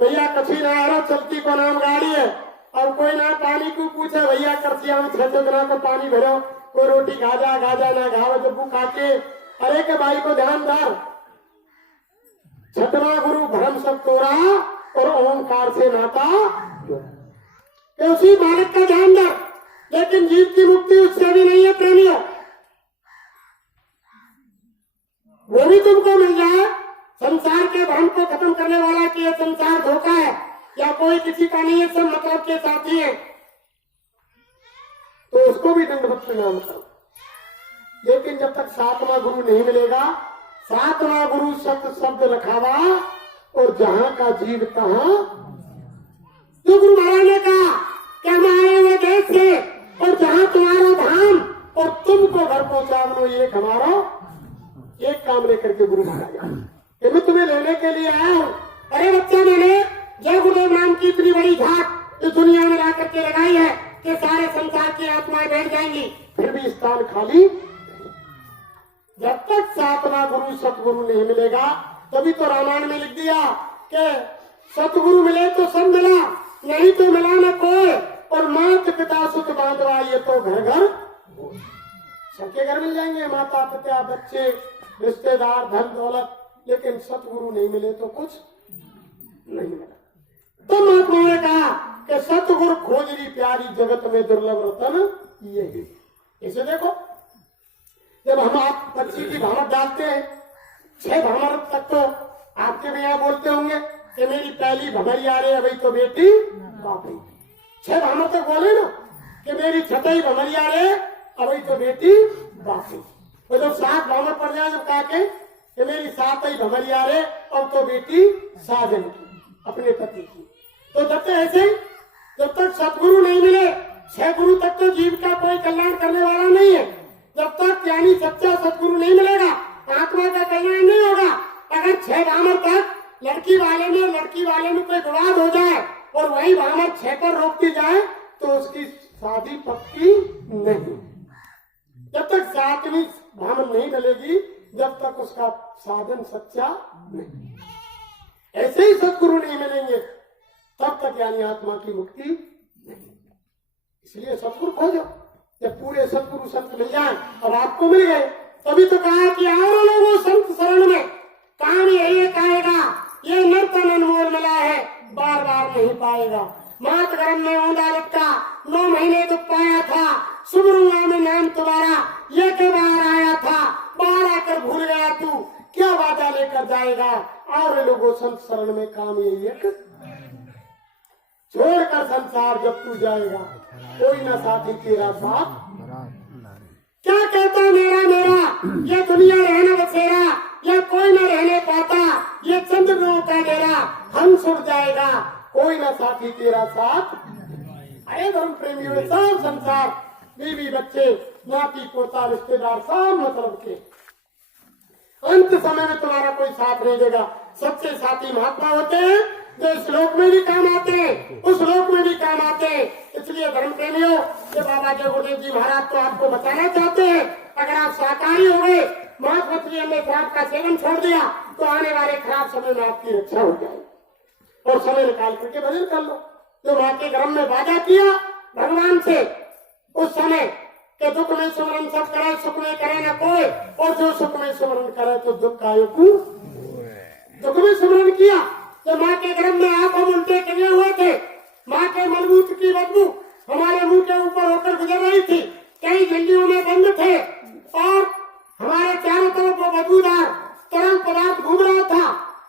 भैया कछी ना आ, चलती को नाम गाड़ी है। और कोई ना पानी को पूछे, भैया करसिया में 6 दिना को पानी भरो, कोई रोटी गाजा गाजा ना गाओ, जब वो खाके अरे के भाई को ध्यान दार। 6वां गुरु भ्रम सब तोड़ा और ओंकार से नाता, उसी बालक का ध्यान दर, लेकिन जीव की मुक्ति उससे भी नहीं है प्रेमियों। वो भी तुमको मिल जाए, संसार के भ्रम को खत्म करने वाला कि ये संसार धोखा है या कोई किसी का नहीं है, सब मतलब के साथी है, तो उसको भी दंडवत प्रणाम करो। लेकिन जब तक 7वां गुरु नहीं मिलेगा, 7वां गुरु सत्य शब्द रखावा और जहां का जीव तहां। जो गुरु महाराज ने कहा कि हम आए हुए देश से और जहां तुम्हारा धाम और तुमको घर पहुंचाओ, ये हमारा एक काम लेकर के गुरु महाराज मैं तुम्हें लेने के लिए आया हूँ। अरे बच्चा, मैंने जय गुरुदेव नाम की इतनी बड़ी झाक इस दुनिया में ला करके लगाई है कि सारे संसार की आत्माएं बैठ जाएंगी, फिर भी स्थान खाली। जब तक 7वां गुरु सतगुरु नहीं मिलेगा, तभी तो रामायण में लिख दिया कि सतगुरु मिले तो सब मिला, नहीं तो मिला न कोई, और माता पिता सुत बांधवा ये तो घर घर सबके घर मिल जाएंगे, माता पिता बच्चे रिश्तेदार धन दौलत, लेकिन सतगुरु नहीं मिले तो कुछ नहीं मिला। तो महात्मा ने कहा कि सतगुरु खोजरी प्यारी जगत में दुर्लभ रतन ये है। इसे देखो, जब हम आप बच्ची की भामट डालते हैं 6 भामट तक तो आपके भी यहाँ बोलते होंगे कि मेरी पहली भमरी आ रही है, अभी तो बेटी बापी 6 भामट तक बोले ना कि मेरी छठी भमरी आ रही है, अभी तो बेटी बापी। वो जब 7 भामट पड़ जाए जब कहा कि मेरी 7 भमरी आ रहे, अब तो बेटी साजन की अपने पति की। तो जब तक ऐसे जब तक सतगुरु नहीं मिले 6 गुरु तक तो जीव का कोई कल्याण करने वाला नहीं है। जब तक यानी सच्चा सतगुरु नहीं मिलेगा आत्मा का कल्याण नहीं होगा। अगर 6 भामर तक लड़की वाले में कोई विवाद हो जाए और वही भामर 6 पर रोकती जाए तो उसकी शादी पक्की नहीं। जब तक 7वीं भामर नहीं डलेगी जब तक उसका साधन सच्चा नहीं। ऐसे ही सतगुरु नहीं मिलेंगे तब तक यानी आत्मा की मुक्ति नहीं। इसलिए सतगुरु खोजो। जब पूरे सतगुरु संत मिल जाए, अब आपको मिल गए, तभी तो कहा कि आओ लोगों संत शरण में, काम यही आएगा, ये नर्तन अनमोल मिला है, बार बार नहीं पाएगा। मात गर्भ में ऊंधा लटका 9 महीने दुख पाया था, सुबरुआ में नाम तुम्हारा ये के बाहर आया था, बाहर आकर भूल गया तू, क्या वादा लेकर जाएगा। और लोगों संत शरण में, काम यही है, छोड़कर संसार जब तू जाएगा कोई ना साथी तेरा साथ। क्या कहता मेरा ये दुनिया रहना बसेरा, या कोई ना रहने पाता, ये चंद्रग्रहों का डेरा, हम सुर जाएगा कोई ना साथी तेरा साथ। अरे धर्म प्रेमियों में सब संसार, बीवी बच्चे नाती पोता रिश्तेदार सब मतलब के, अंत समय में तुम्हारा कोई साथ नहीं देगा। सच्चे साथी महात्मा होते हैं जो इस लोक में भी काम आते हैं, उस लोक में भी काम आते हैं। इसलिए धर्म प्रेमियों, ये बाबा जय गुरुदेव जी महाराज तो आपको बताना चाहते हैं, अगर आप शाकाहारी हो गए, मांस मछली ने खराब का सेवन छोड़ दिया तो आने वाले खराब समय में आपकी रक्षा हो जाएगी। और समय निकाल करके भजन कर लो। जो माँ के गर्भ में वादा किया भगवान से उस समय के दुख में सुमरन सब करे, सुख में करे न कोई, और जो सुख में सुमरन करे तो दुख का दुख में सुमरन किया। तो माँ के गर्भ में आप हम उल्टे किए हुए थे, माँ के मलबूत की बदबू हमारे मुंह के ऊपर होकर गुजर रही थी, कई झंडियों में बंद थे और हमारे चारों तरफ वो बदबूदार तरल पदार्थ घूम रहा था,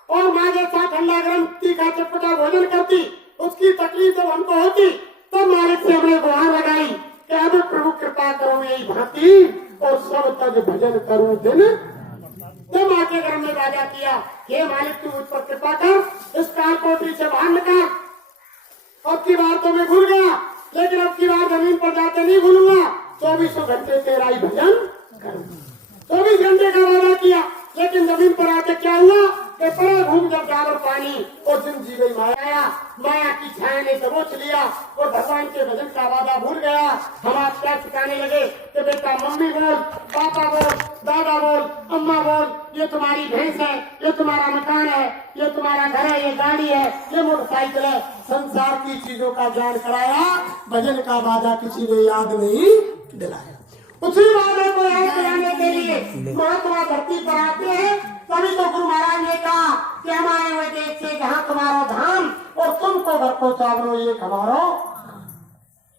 और माँ जैसा ठंडा गर्म तीखा चटपटा भोजन करती, उसकी तकलीफ जब हमको होती तब मालिक से हमने गुहार लगाई कि अब प्रभु कृपा करो यही भांति, और सब तज भजन करूं दिन। जब माँ के घर में वादा किया, हे मालिक तू मुझ पर कृपा कर, इस काल कोठरी से बाहर निकाल। अब की बार तो मैं भूल गया, लेकिन अब की बार जमीन पर जाके नहीं भूलूंगा, 24 घंटे तेरा ही भजन करूंगा। 24 घंटे का वादा किया, लेकिन जमीन पर आके क्या हुआ कि पड़ा घूम जब डाबर पानी और दिन जी गई माया, माया की छाया ने दबोच लिया और भगवान के भजन का वादा भूल गया। हम आप क्या सिखाने लगे कि बेटा मम्मी बोल, पापा बोल, दादा बोल, अम्मा बोल, ये तुम्हारी भैंस है, ये तुम्हारा मकान है, ये तुम्हारा घर है, ये गाड़ी है, ये मोटरसाइकिल है। संसार की चीजों का ज्ञान कराया, भजन का वादा किसी ने याद नहीं दिलाया। उसी वादे को याद कराने के लिए महात्मा धरती पर आते हैं। तभी तो गुरु महाराज ने कहा कि हमारे हुए देश से जहाँ तुम्हारा धाम और तुमको घर पहुंचा दो, ये हमारा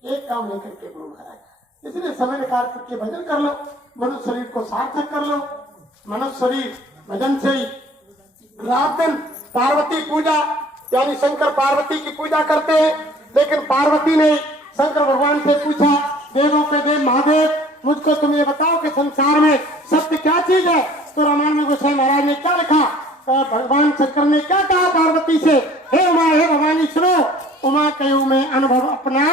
एक काम लेकर के गुरु महाराज। इसलिए समय निकाल करके भजन कर लो, मनुष्य शरीर को सार्थक कर लो। मनुष्य शरीर भजन से ही। रात दिन पार्वती पूजा यानी शंकर पार्वती की पूजा करते हैं, लेकिन पार्वती ने शंकर भगवान से पूछा, देवों के देव महादेव मुझको तुम ये बताओ कि संसार में सत्य क्या चीज है। तो रामायण में गोसाई महाराज ने क्या लिखा, भगवान शंकर ने क्या कहा पार्वती से, हे उमा हे भवानी सुनो, उमा कहूँ मैं अनुभव अपना,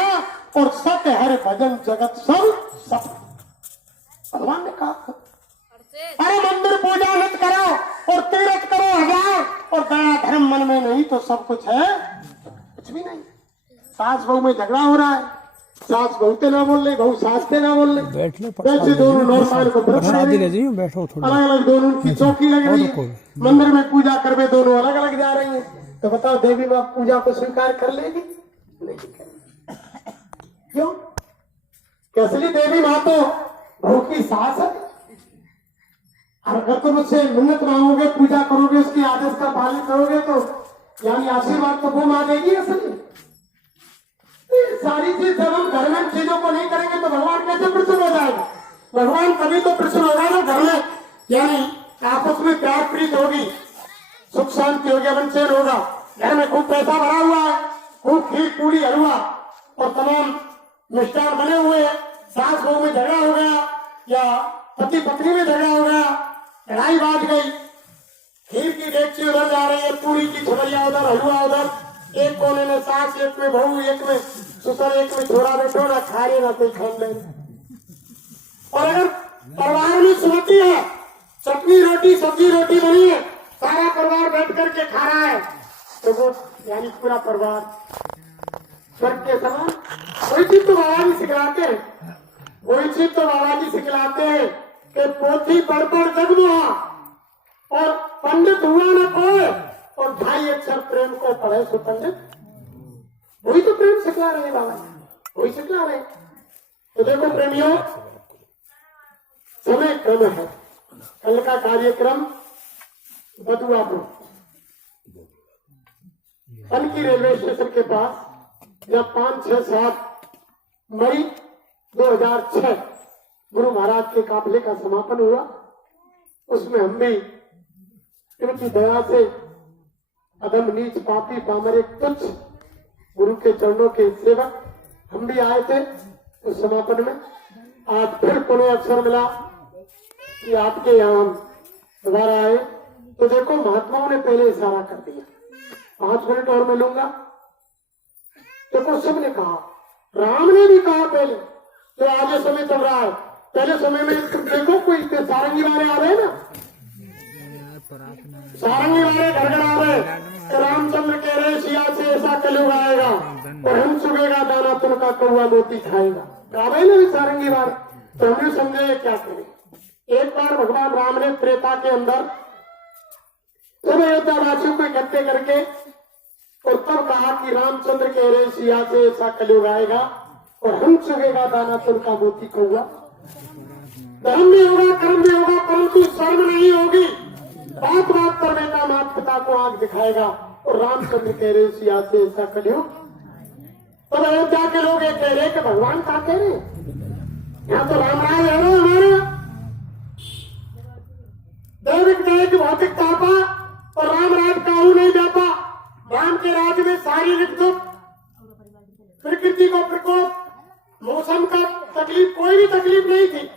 और सत्य हर भजन जगत सब सब। भगवान ने कहा अरे मंदिर पूजा मत करो और तीर्थ करो 1000, और दया धर्म मन में नहीं तो सब कुछ है कुछ भी नहीं। सास बहू में झगड़ा हो रहा है, सास बहुते ना बोल रहे, बहू सास के ना बोल रहे, वैसे दोनों नौरसान को बैठो, अलग अलग दोनों की चौकी लग रही है, मंदिर में पूजा करवे दोनों अलग अलग जा रही है। तो बताओ देवी माँ पूजा को स्वीकार कर लेगी? नहीं करेगी। क्यों? कैसे देवी माँ तो बहू की सास है। अगर तुम उससे मिन्नत मांगोगे, पूजा करोगे, उसकी आदेश का पालन करोगे तो यानी आशीर्वाद तो वो माँ देगी असली। सारी चीज जब हम घर में चीजों को नहीं करेंगे तो भगवान कैसे प्रसन्न हो जाएगा। भगवान कभी तो प्रश्न होगा ना घर में, यानी आपस में प्यार प्रीत होगी, सुख शांति होगी, अमन चैन होगा। घर में खूब पैसा भरा हुआ है, खूब खीर पूरी हलवा और तमाम मिष्ठान बने हुए हैं, सास बहू में झगड़ा हो गया या पति पत्नी में झगड़ा हो गया, लड़ाई बाज गई, खीर की डेगची उधर जा रही है, पूरी की छबलिया उधर, हलवा उधर, एक कोने में सास, एक में बहू, एक में ससुर, एक में छोरा बैठो, ना खा रहे ना कोई खान ले। और अगर परिवार में सुनती है, चटनी रोटी सब्जी रोटी बनी है, सारा परिवार बैठ करके खा रहा है, तो वो यानी पूरा परिवार स्वर्ग के समान। वही चीज तो बाबा जी सिखलाते हैं, वही चीज तो बाबा जी सिखलाते हैं कि पोथी पढ़ पढ़ जगमुहा और पंडित हुआ न कोई, और ढाई अक्षर प्रेम को पढ़े सो पंडित। वही तो प्रेम सिखला रहे बाबा जी, वही सिखला रहे। तो देखो प्रेमियों, समय कम है। कल का कार्यक्रम बदुआपुर की रेलवे स्टेशन के पास, जब 5, 6, 7 मई 2006 गुरु महाराज के काफिले का समापन हुआ, उसमें हम भी इनकी दया से अधम नीच पापी पामर एक तुच्छ गुरु के चरणों के सेवक हम भी आए थे उस समापन में। आज फिर पुनः अवसर मिला कि आपके यहाँ हम दोबारा आए। तो देखो महात्माओं ने पहले इशारा कर दिया, 5 मिनट और मिलूंगा। देखो सबने कहा, राम ने भी कहा पहले, जो आगे समय चल रहा है, पहले समय में देखो कोई सारंगी वाले आ रहे हैं ना, सारंगी वाले घरघरा रहे, तो रामचंद्र कह रहे सिया से ऐसा कलयुग आएगा और हम चुगेगा दाना तुनका कौआ मोती खाएगा। गावे ना भी सारंगी वाले, तो हमने समझे क्या करें। एक बार भगवान राम ने त्रेता के अंदर सब अयोध्यावासियों को इकट्ठे करके और तब कहा कि रामचंद्र कह रहे सिया से ऐसा कलयुग आएगा और हम चुगेगा दाना तुनका मोती कौआ। धर्म भी होगा, कर्म भी होगा, परंतु शर्म नहीं होगी। बात बात पर बेटा माता पिता को आंख दिखाएगा और रामचंद्र कह रहे सिया से ऐसा कलयुग। तब अयोध्या के लोग ये कह रहे कि भगवान क्या कह रहे, यहाँ तो रामराज है ना हमारे, दैविक दैविक भौतिक तापा और रामराज काहू नहीं जाता। राम के राज्य में शारीरिक दुख, प्रकृति को प्रकोप, मौसम का तकलीफ, कोई भी तकलीफ नहीं थी।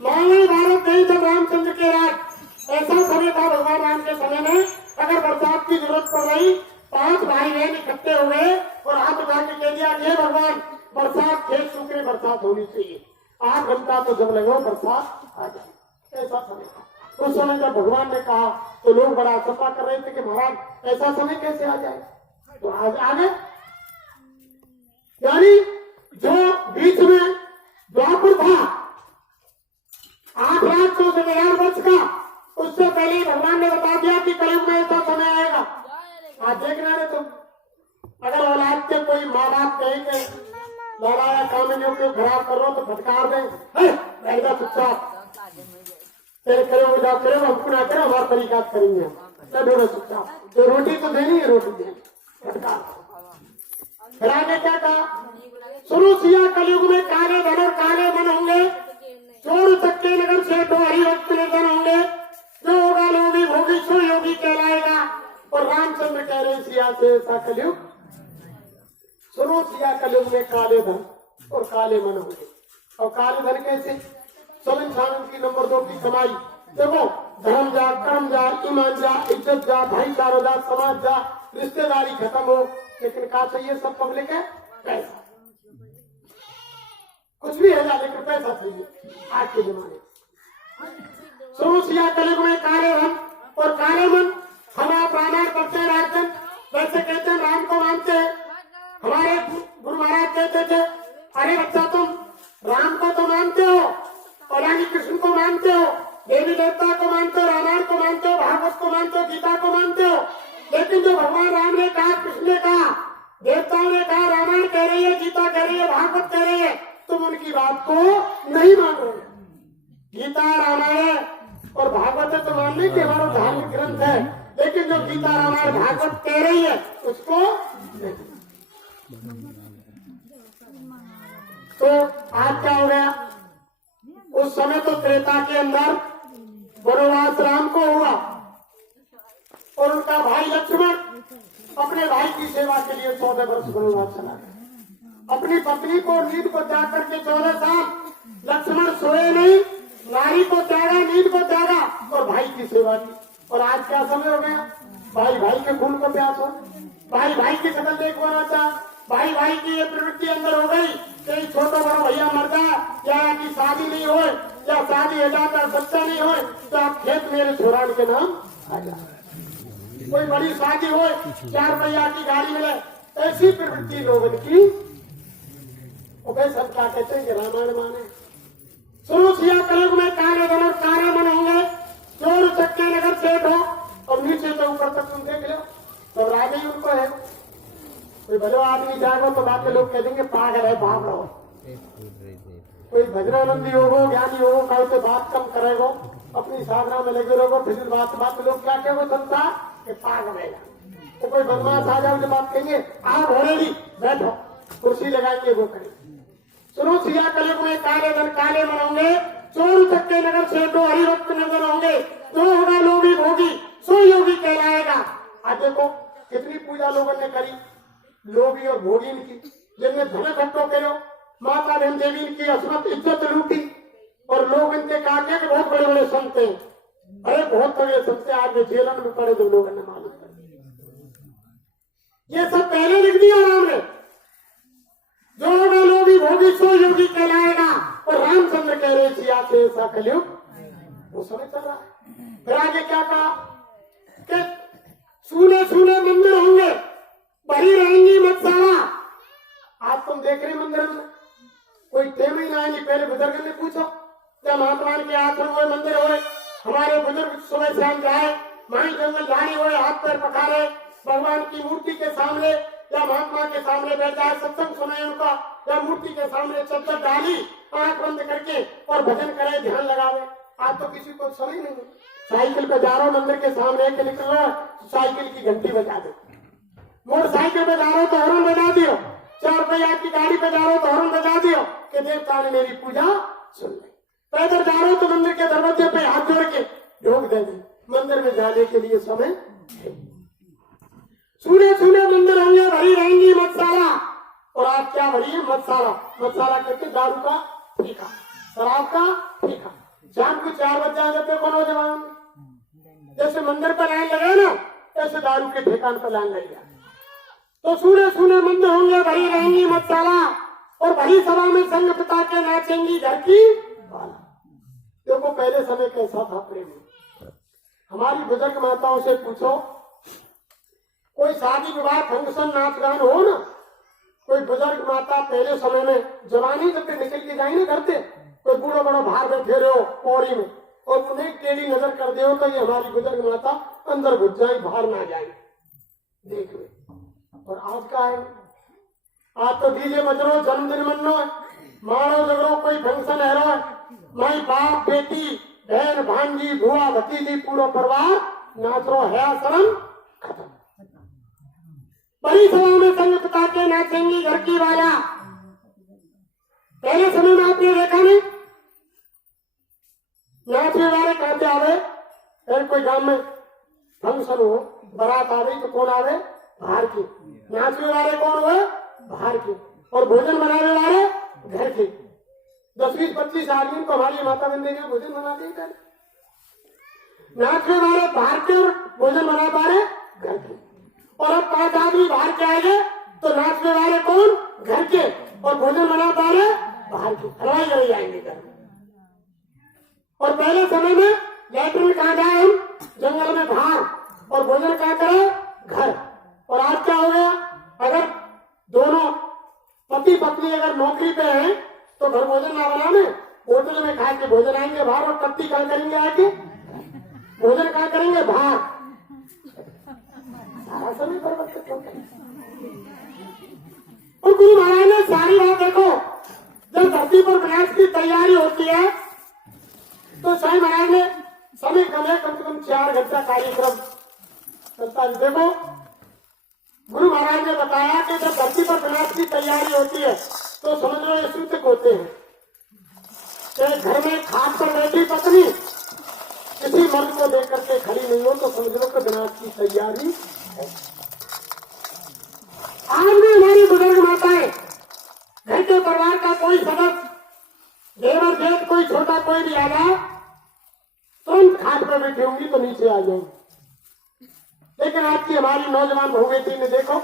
मानव भारत नहीं था रामचंद्र के राज। ऐसा समय था भगवान राम के समय में, अगर बरसात की जरूरत पड़ रही, 5 भाई बहन इकट्ठे हुए और हाथ उठा के कह दिया हे भगवान बरसात, खेत सूखे, बरसात होनी चाहिए। 8 घंटा तो जब लगो बरसात आ जाए, ऐसा समय था। उस समय जब भगवान ने कहा तो लोग बड़ा आशंका कर रहे थे कि महाराज ऐसा समय कैसे आ जाए, तो आज आ गए। यानी जो बीच में द्वापर था 8,64,000 वर्ष का, उससे पहले भगवान ने बता दिया कि कलयुग में ऐसा समय आएगा। आज देखना है तुम, अगर औलाद के कोई माँ बाप कहे कि लाला या कामिनियों को खराब कर रहा तो फटकार दें, चुपचाप तेरे करे वो जाओ करे, हमको ना करे, हमारा तरीका करेंगे हम चुपचाप। तो रोटी तो देनी है, रोटी देनी, फटकार। फिर आगे क्या कहा, सुनो सिया कलयुग में काले धन और काले मन होंगे, चोर चक्के नगर से तो हरिभक्त निर्धन होंगे, जो होगा लोभी भोगी सो योगी कहलाएगा। और रामचंद्र कह रहे सिया से ऐसा कलयुग, सुनो सिया कलयुग में काले धन और काले मन होंगे। और काले धन कैसे, सब इंसानों की नंबर 2 की कमाई। देखो धर्म जा, कर्म जा, ईमान जा, इज्जत जा, भाईचारा जा, समाज जा, रिश्तेदारी खत्म हो, लेकिन क्या चाहिए सब पब्लिक है, पैसा। कुछ भी है जा, लेकिन पैसा चाहिए आज के जमाने। सुनो सिया कलयुग में काले धन और काले मन। हम आप रामायण पढ़ते हैं रात दिन, वैसे कहते हैं राम को मानते हैं। हमारे गुरु महाराज कहते थे अरे बच्चा तुम राम को तो मानते हो और यानी कृष्ण को मानते हो, देवी देवता को मानते हो, रामायण को मानते हो, भागवत को मानते हो, गीता को मानते हो, लेकिन जो भगवान राम ने कहा, कृष्ण ने कहा, देवताओं ने कहा, रामायण कह रही है, गीता कह रही है, भागवत कह रही है, तुम उनकी बात को नहीं मान रहे। गीता रामायण और भागवत है तो मान लें कि हमारा धार्मिक ग्रंथ है, लेकिन जो गीता रामायण भागवत कह रही है उसको नहीं। तो आज क्या हो गया, उस समय तो त्रेता के अंदर वनवास राम को हुआ और उनका भाई लक्ष्मण अपने भाई की सेवा के लिए 14 वर्ष वनवास चला गया। अपनी पत्नी को नींद को त्याग करके 14 साल लक्ष्मण सोए नहीं, नारी को त्यागा, नींद को त्यागा और भाई की सेवा की। और आज क्या समय हो गया, भाई भाई के खून को प्यास हो, भाई भाई की शकल देखवाना चाह, भाई भाई की ये प्रवृत्ति अंदर हो गई कि छोटा बड़ा भैया मर जाए या की शादी नहीं हो या शादी हो जाता बच्चा नहीं हो तो आप खेत मेरे छोरान के नाम आ जाए। कोई बड़ी शादी हो, 4 पहिया की गाड़ी मिले, ऐसी प्रवृत्ति लोगों की। और सब क्या कहते हैं कि रामायण माने सुनो सिया कलयुग में काले धन और कारा मन होंगे, चोर चक्के नगर सेठ हो और नीचे से ऊपर तक तुम देख लो तो राजा ही उनको है। कोई भलो आदमी जाएगा तो बाकी लोग कह देंगे पागल है, भाग रहो। कोई भजनानंदी होगो, ज्ञानी होगो, कल से बात कम करेगो, अपनी साधना में लगे रहोगो, फिर बात लोग क्या कहेंगे संता कि पागल है। तो कोई बदमाश आ जाओ जो बात कहेंगे आप भरेगी बैठो, कुर्सी लगाएंगे वो करेंगे। सुनो सिया कलयुग में काले धन काले मन होंगे, चोर चक्के नगर सेठो हरिभक्त नगर होंगे, जो होगा लोभी भोगी सो योगी कहलाएगा। आज देखो कितनी पूजा लोगों ने करी, लोभी और भोगी की, जिनने धन इकट्ठो करो, माता बहन देवी की असमत इज्जत लूटी और लोग इनके काटे के बहुत बड़े बड़े संत हैं। अरे बहुत बड़े संत आज जेलन में पड़े जो लोगों ने मालूम कर। ये सब पहले लिख दिया राम ने, जो होगा लोभी भोगी सो योगी कहलाएगा। और रामचंद्र कह रहे सिया से ऐसा कलयुग वो समय चल रहा है। फिर आगे क्या कहा कि सूने सूने मंदिर होंगे, भरी रहेंगी मधुशाला। आज तुम देख रहे मंदिर में कोई टेम ही ना आएंगी। पहले बुजुर्ग ने पूछो क्या महात्मा के आश्रम हुए मंदिर हुए, हमारे बुजुर्ग सुबह शाम जाए, माई जंगल जाने हुए, हाथ पैर पखारे, भगवान की मूर्ति के सामने या महात्मा के सामने बैठ जाए, सत्संग सुने उनका, या मूर्ति के सामने चद्दर डाली आंख बंद करके और भजन करे, ध्यान लगावे। आज तो किसी को समझ नहीं। साइकिल पे जा रहा हो मंदिर के सामने के निकल रहा, साइकिल की घंटी बजा दो, मोटरसाइकिल पे जा रहा हो तो हॉर्न बजा दियो, 4 पहिया की गाड़ी पे जा रहा हो तो हॉर्न बजा दियो कि देवता ने मेरी पूजा सुन ली। पैदल जा रहा हो तो मंदिर के दरवाजे पे हाथ जोड़ के ढोक दे दी, मंदिर में जाने के लिए समय। सूने सूने मंदिर होंगे, भरी रहेंगी मधुशाला। और आप क्या भरी है मधुशाला? मधुशाला कहते दारू का ठेका, शराब का ठेका। शाम को 4 बज जाते को नौजवान जैसे मंदिर पर लाइन लगे ना, ऐसे दारू के ठेकान पर लाइन लग गया। तो सूने सूने मंदिर होंगे, भरी रहेंगी मधुशाला और भरी सभा में संग पिता के नाचेंगी घर की बाला। देखो पहले समय कैसा था प्रेम। हमारी बुजुर्ग माताओं से पूछो, कोई शादी विवाह फंक्शन नाच गान हो ना, कोई बुजुर्ग माता पहले समय में जवानी जब निकल के जाए ना करते, कोई बूढ़ो बड़ो बाहर बैठे रहो पौड़ी में और उन्हें टेढ़ी नजर कर दे तो ये हमारी बुजुर्ग माता अंदर घुस जाए, बाहर ना जाए, देख ले। और आज का है, आज तो डीजे बज रहो, जन्मदिन मनो, मारो झगड़ो, कोई फंक्शन है रो, माई बाप बेटी बहन भांजी बुआ भतीजी पूरा परिवार नाच रो है, शर्म खत्म। बड़ी सभा में संग पिता के नाचेंगी घर की वाला। पहले समय में आपने देखा नहीं नाचने वाले कहां से आवे? फिर कोई गांव में फंक्शन हो, बारात आ गई तो कौन आवे? बाहर की। नाचने वाले कौन हुए? बाहर के। और भोजन बनाने वाले घर के। 10-20-25 आदमी को हमारी माता बंदे ने भोजन बना दिया। नाचने वाले बाहर के और भोजन बना पा रहे घर के। और अब 5 आदमी बाहर के आएंगे तो नाचने वाले कौन? घर के। और भोजन बना पा रहे बाहर के। हलवाई लगे जाएंगे घर में। और पहले समय में लैट्रिन कहाँ जाए हम? जंगल में बाहर। और भोजन कहाँ करें? घर। और आज क्या हो गया? अगर दोनों पति पत्नी अगर नौकरी पे हैं तो घर भोजन ना बनाने, होटल में खा के भोजन आएंगे बाहर। और पति कहाँ करेंगे? आके भोजन कहाँ करेंगे? बाहर। सारा समय परिवर्तित हो गया। और गुरु महाराज ने सारी बात देखो, जब धरती पर विनाश की तैयारी होती है तो साईं महाराज ने समय कम है, कम से कम 4 घंटा कार्यक्रम चलता है। देखो गुरु महाराज ने बताया कि जब धरती पर विनाश की तैयारी होती है तो समझ लो ये सूचक होते हैं। एक घर में खाट पर बैठी पत्नी किसी मर्द को देख करके खड़ी नहीं हो तो समझ लो कि विनाश की तैयारी है। आज भी हमारी बुजुर्ग माताएं घर के परिवार का कोई सदस्य देवर जेठ कोई छोटा कोई भी आ जाए तुरंत खाट पर बैठी होंगी तो नीचे आ जाएंगी। लेकिन आज की हमारी नौजवान बहू बेटी ने देखो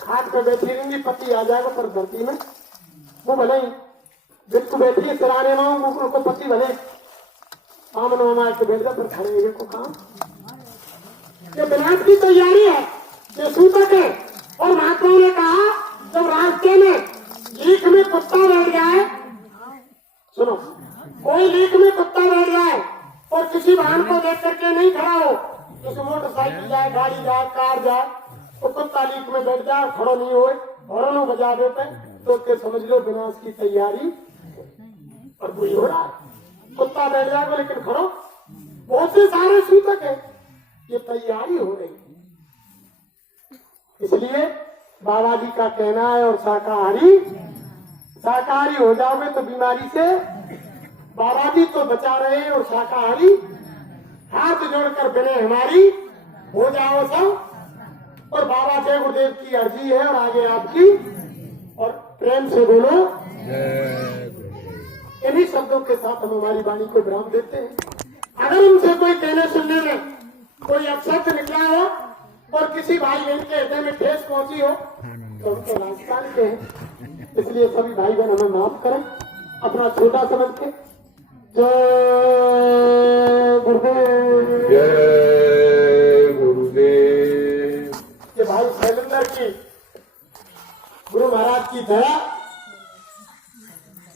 खाट पर बैठी रहेंगी, पति आ जाएगा पर धरती में वो भले ही जिसको बैठी है सिराने में उनको पति भले सामने मामा के बैठ पर खड़े को काम ये विनाश की तैयारी है, ये सूतक है। और महात्माओं ने कहा जब रास्ते में लीक में कुत्ता बैठ जाए, सुनो, कोई लीक में कुत्ता बैठ जाए और किसी वाहन को देख करके नहीं खड़ा हो, जैसे मोटरसाइकिल जाए, गाड़ी जाए, कार जाए, तो कुत्ता लीक में बैठ जाए, खड़ो नहीं हो, हॉर्न बजा देते तो के समझ लो विनाश की तैयारी और बुरी हो रहा है। कुत्ता बैठ जाएगा लेकिन खड़ो, बहुत से सारे सूतक है, ये तैयारी हो रही। इसलिए बाबा जी का कहना है और शाकाहारी हो जाओगे तो बीमारी से बाबा जी तो बचा रहे हैं और शाकाहारी हाथ जोड़कर बने हमारी हो जाओ सब। और बाबा जय गुरुदेव की अर्जी है और आगे आपकी, और प्रेम से बोलो इन्हीं शब्दों के साथ हम हमारी वाणी को विराम देते हैं। अगर उनसे कोई कहने सुनने में कोई अपशब्द निकला हो और किसी भाई बहन के हृदय में ठेस पहुंची हो तो उनको राजस्थान के हैं, इसलिए सभी भाई बहन हमें माफ करें अपना छोटा समझ के। जय गुरुदेव, जय गुरुदेव। ये भाई शैलेंद्र की गुरु महाराज की दया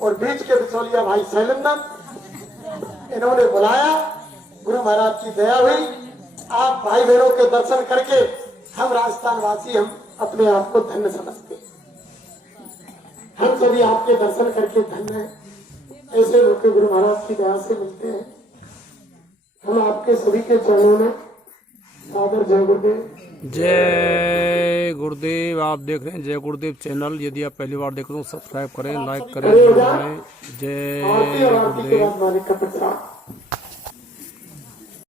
और बीच के बिचौलिया भाई शैलेंद्र, इन्होंने बुलाया, गुरु महाराज की दया हुई। आप भाई बहनों के दर्शन करके हम राजस्थान वासी हम अपने आप को धन्य समझते हैं। हम सभी आपके दर्शन करके धन्य हैं। ऐसे लोग के गुरु महाराज की दया से मिलते हैं। हम आपके सभी के चरणों में सादर जय गुरुदेव। जय गुरुदेव। आप देख रहे हैं जय गुरुदेव चैनल। यदि आप पहली बार देख रहे हो सब्सक्राइब करें, लाइक करें, जय आरती और आरती के बाद मालिक का प्रसाद।